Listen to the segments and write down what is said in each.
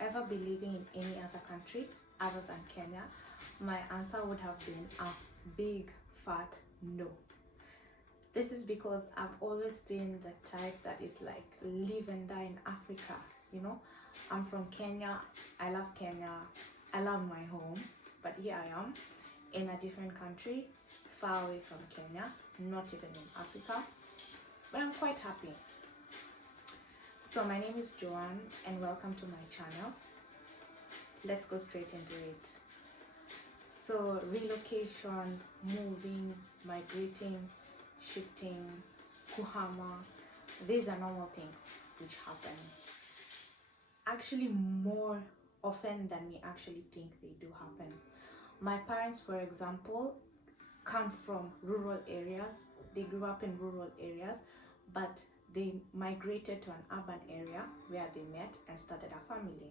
I've ever been living in any other country other than Kenya, my answer would have been a big fat no. This is because I've always been the type that is like live and die in Africa, you know. I'm from Kenya, I love Kenya, I love my home, but here I am in a different country, far away from Kenya, not even in Africa, but I'm quite happy. So my name is Joanne and welcome to my channel. Let's go straight into it. So relocation, moving, migrating, shifting, kuhama, these are normal things which happen. Actually more often than we actually think they do happen. My parents, for example, come from rural areas. They grew up in rural areas, but they migrated to an urban area where they met and started a family.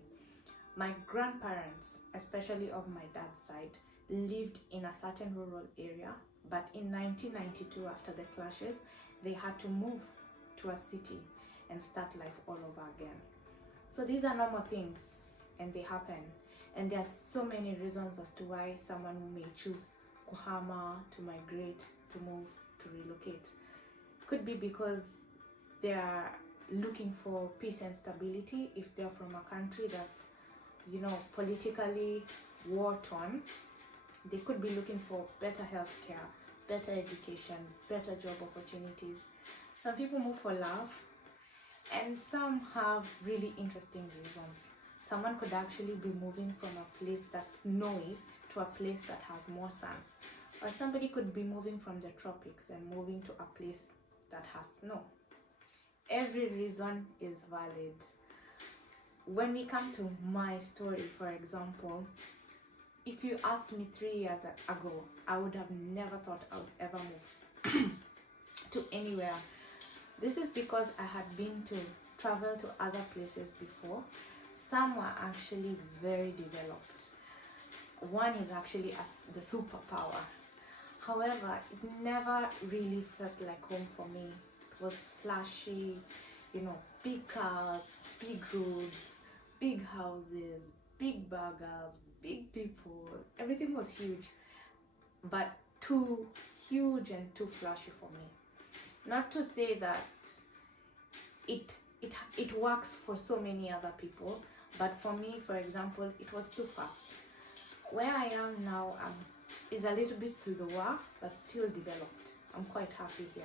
My grandparents, especially of my dad's side, lived in a certain rural area, but in 1992, after the clashes, they had to move to a city and start life all over again. So these are normal things and they happen. And there are so many reasons as to why someone may choose kuhama, to migrate, to move, to relocate. Could be because they are looking for peace and stability if they're from a country that's, you know, politically war-torn. They could be looking for better healthcare, better education, better job opportunities. Some people move for love, and some have really interesting reasons. Someone could actually be moving from a place that's snowy to a place that has more sun. Or somebody could be moving from the tropics and moving to a place that has snow. Every reason is valid. When we come to my story, for example, if you asked me 3 years ago, I would have never thought I would ever move to anywhere. This is because I had been to travel to other places before. Some were actually very developed. One is actually the superpower. However, it never really felt like home for me. It was flashy, you know, big cars, big roads, big houses, big burgers, big people. Everything was huge, but too huge and too flashy for me. Not to say that it works for so many other people, but for me, for example, it was too fast. Where I am now is a little bit slower, but still developed. I'm quite happy here.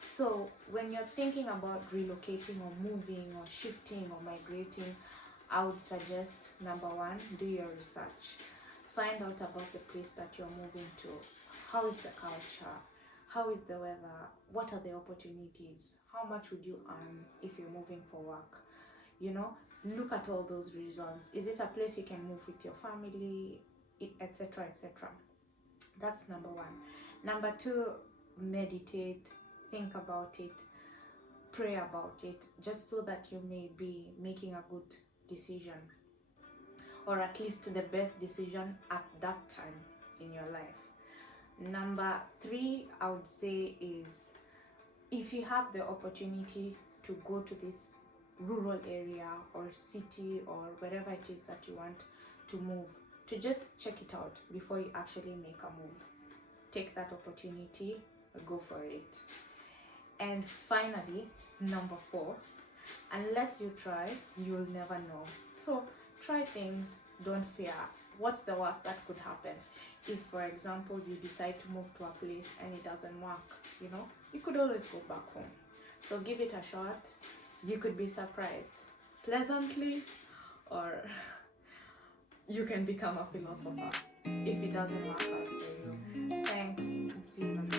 So when you're thinking about relocating or moving or shifting or migrating, I would suggest, number one, do your research. Find out about the place that you're moving to. How is the culture? How is the weather? What are the opportunities? How much would you earn if you're moving for work? You know, look at all those reasons. Is it a place you can move with your family, etc., etc.? That's number one. Number two, meditate, think about it, pray about it, just so that you may be making a good decision, or at least the best decision at that time in your life. Number three, I would say, is if you have the opportunity to go to this rural area or city or wherever it is that you want to move, to just check it out before you actually make a move. Take that opportunity, go for it. And finally, number four, unless you try, you'll never know. So try things, don't fear. What's the worst that could happen? If, for example, you decide to move to a place and it doesn't work, you know, you could always go back home. So give it a shot. You could be surprised pleasantly, or you can become a philosopher if it doesn't work out for you. Thanks, and see you.